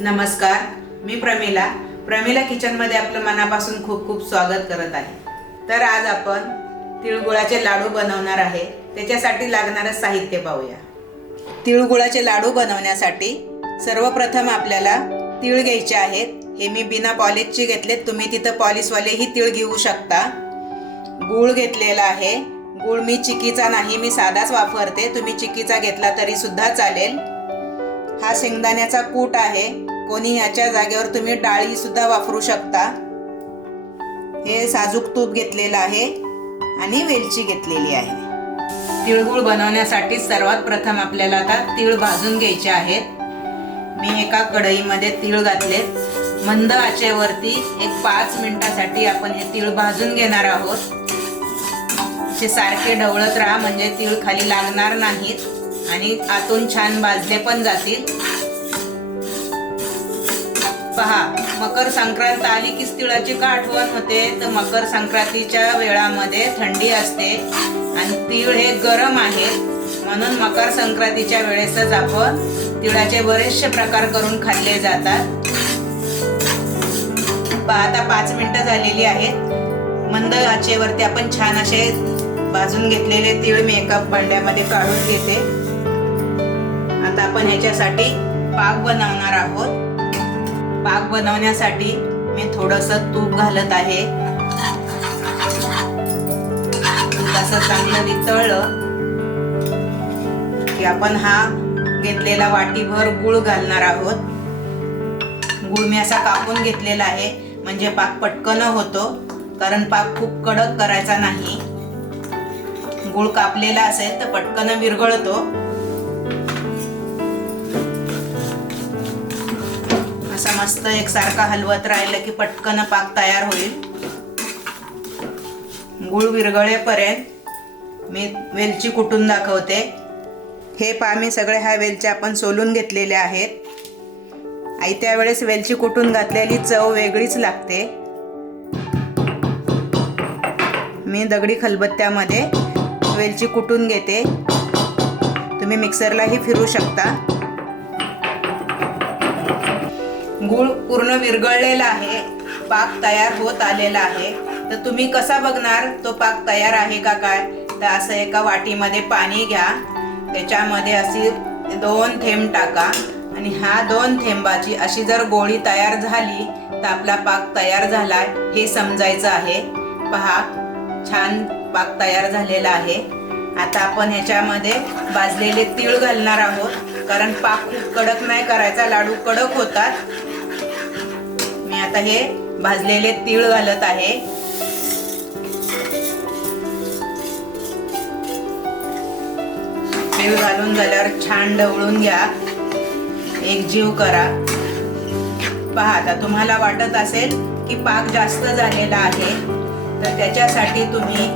नमस्कार, मी प्रमिला किचनमध्ये आपलं मनापासून खूप खूप स्वागत करत आहे। तर आज आपण तिळगुळाचे लाडू बनवणार आहे। त्याच्यासाठी लागणारे साहित्य पाहूया। तिळगुळाचे लाडू बनवण्यासाठी सर्वप्रथम आपल्याला तीळ घ्यायचे आहेत। हे मी बिना पॉलिशचे घेतलेत, तुम्ही तिथं पॉलिशवालेही तीळ घेऊ शकता। गूळ घेतलेला आहे। गूळ मी चिक्कीचा नाही, मी साधाच वापरते, तुम्ही चिक्कीचा घेतला तरी सुद्धा चालेल। हा शेंगदाण्याचा कूट आहे, कोणी याच्या जागेवर तुम्ही डाळी सुद्धा वापरू शकता। हे साजूक तूप घेतलेलं आहे आणि वेलची घेतलेली आहे। तिळगुळ बनवण्यासाठी सर्वात प्रथम आपल्याला आता तीळ भाजून घ्यायचे आहेत। मी एका कढईमध्ये तीळ घातलेत। मंद आचेवरती एक 5 मिनिटासाठी आपण हे तीळ भाजून घेणार आहोत। हे सारखे ढवळत राहा, म्हणजे तीळ खाली लागणार नाहीत आणि आतून छान भाजले पण जातील। पहा, मकर संक्रांत आली की तिळाची का आठवण होते, तर मकर संक्रांतीच्या वेळामध्ये थंडी असते आणि तीळ हे गरम आहेत, म्हणून मकर संक्रांतीच्या वेळेसच आपण तिळाचे बरेचसे प्रकार करून खाल्ले जातात। पहा, आता 5 मिनिटं झालेली आहेत। मंद आचेवरती आपण छान असे भाजून घेतलेले तीळ मी एका भांड्यामध्ये काढून घेते। आता आपण ह्याच्यासाठी पाक बनवणार आहोत। पाक बनवण्यासाठी मी थोडंसं तूप घालत आहे। तसं चांगलं वितळलं की आपण हा घेतलेला वाटीभर गूळ घालणार आहोत। गूळ मी असा कापून घेतलेला आहे, म्हणजे पाक पटकन होतो, कारण पाक खूप कडक करायचा नाही। गूळ कापलेला असेल तर पटकन विरघळतो। असा मस्त एकसारखा हलवत राहिलं की पटकन पाक तयार होईल। गूळ विरघळेपर्यंत मी वेलची कुटून दाखवते। हे पहा, मी सगळे ह्या वेलच्या आपण सोलून घेतलेले आहेत। आई त्यावेळेस वेलची कुटून घातलेली चव वेगळीच लागते। मी दगडी खलबत्त्यामध्ये वेलची कुटून घेते, तुम्ही मिक्सरलाही फिरू शकता। गूळ पूर्ण विरघळलेला आहे, पाक तयार होत आलेला आहे। तर तुम्ही कसा बघणार तो पाक तयार आहे का काय, तर असं एका वाटीमध्ये पाणी घ्या, त्याच्यामध्ये अशी 2 थेंब टाका आणि ह्या 2 थेंबाची अशी जर गोळी तयार झाली तर आपला पाक तयार झालाय हे समजायचं आहे। पहा, छान पाक तयार झालेला आहे। आता आपण ह्याच्यामध्ये भाजलेले तीळ घालणार आहोत, कारण पाक खूप कडक नाही करायचा, लाडू कडक होतात। मी आता हे भाजलेले तीळ घालत आहे। तीळ घालून झाल्यावर छान ढवळून घ्या, एकजीव करा। पहा, आता तुम्हाला वाटत असेल की पाक जास्त झालेला आहे, तर त्याच्यासाठी तुम्ही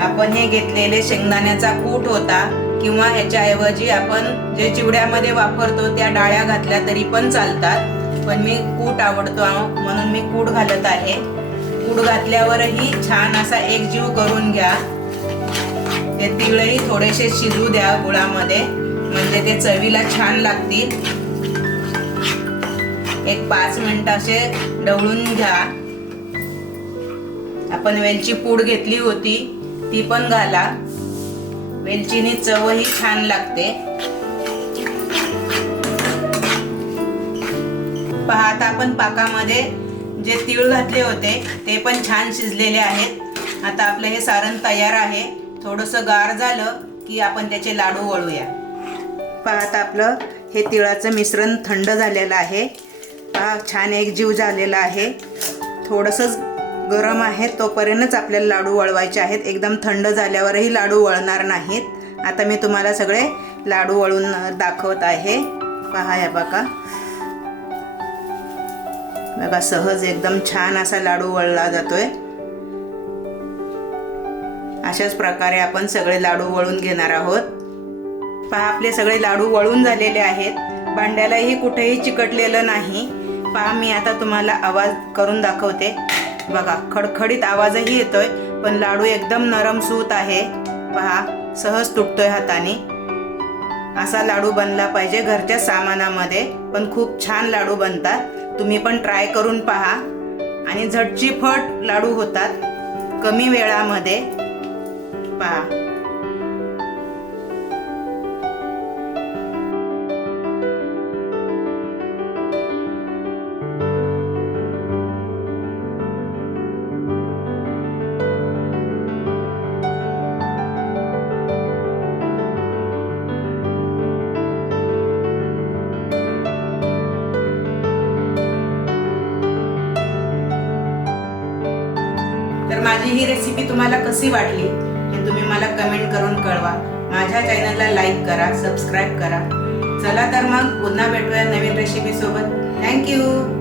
आपण हे घेतलेले शेंगदाण्याचा कूट होता, किंवा ह्याच्याऐवजी आपण जे चिवड्यामध्ये वापरतो त्या डाळ्या घातल्या तरी पण चालतात, पण मी कूट आवडतो म्हणून मी कूट घालत आहे। कूट घातल्यावरही छान असा एकजीव करून घ्या। ते तीळही थोडेसे शिजू द्या गुळामध्ये, म्हणजे ते चवीला छान लागतील। एक 5 मिनिट असे ढवळून घ्या। आपण वेलची पूड घेतली होती ती पण घाला, वेलचीने चवही छान लागते। पहा, आता आपण पाकामध्ये जे तीळ घातले होते ते पण छान शिजलेले आहेत। आता आपलं हे सारण तयार आहे। थोडंसं गार झालं की आपण त्याचे लाडू वळूया। पहा, आता आपलं हे तिळाचं मिश्रण थंड झालेलं आहे। पहा, छान एकजीव झालेला आहे। थोडंसं गरम आहे तोपर्यंतच आपल्याला लाडू वळवायचे आहेत, एकदम थंड झाल्यावरही लाडू वळणार नाहीत। आता मी तुम्हाला सगळे लाडू वळून दाखवत आहे। पहा, या बघा बघा, सहज एकदम छान असा लाडू वळला जातोय। अशाच प्रकारे आपण सगळे लाडू वळून घेणार आहोत। पहा, आपले सगळे लाडू वळून झालेले आहेत, भांड्यालाही कुठेही चिकटलेलं नाही। पहा, मी आता तुम्हाला आवाज करून दाखवते। बघा, खडखडीत आवाजही येतोय, पण लाडू एकदम नरम सूत आहे। पहा, सहज तुटतोय हाताने। असा लाडू बनला पाहिजे घरच्या सामानामध्ये, पण खूप छान लाडू बनतात. तुम्ही पण ट्राय करून पहा आणि झटचिफट लाडू होतात कमी वेळामध्ये. पहा. तर माझी ही रेसिपी तुम्हाला कशी वाटली हे तुम्ही मला कमेंट करून कळवा. माझ्या चॅनलला लाईक करा, सबस्क्राईब करा. चला तर मग पुन्हा भेटूया नवीन रेसिपी सोबत. थँक्यू.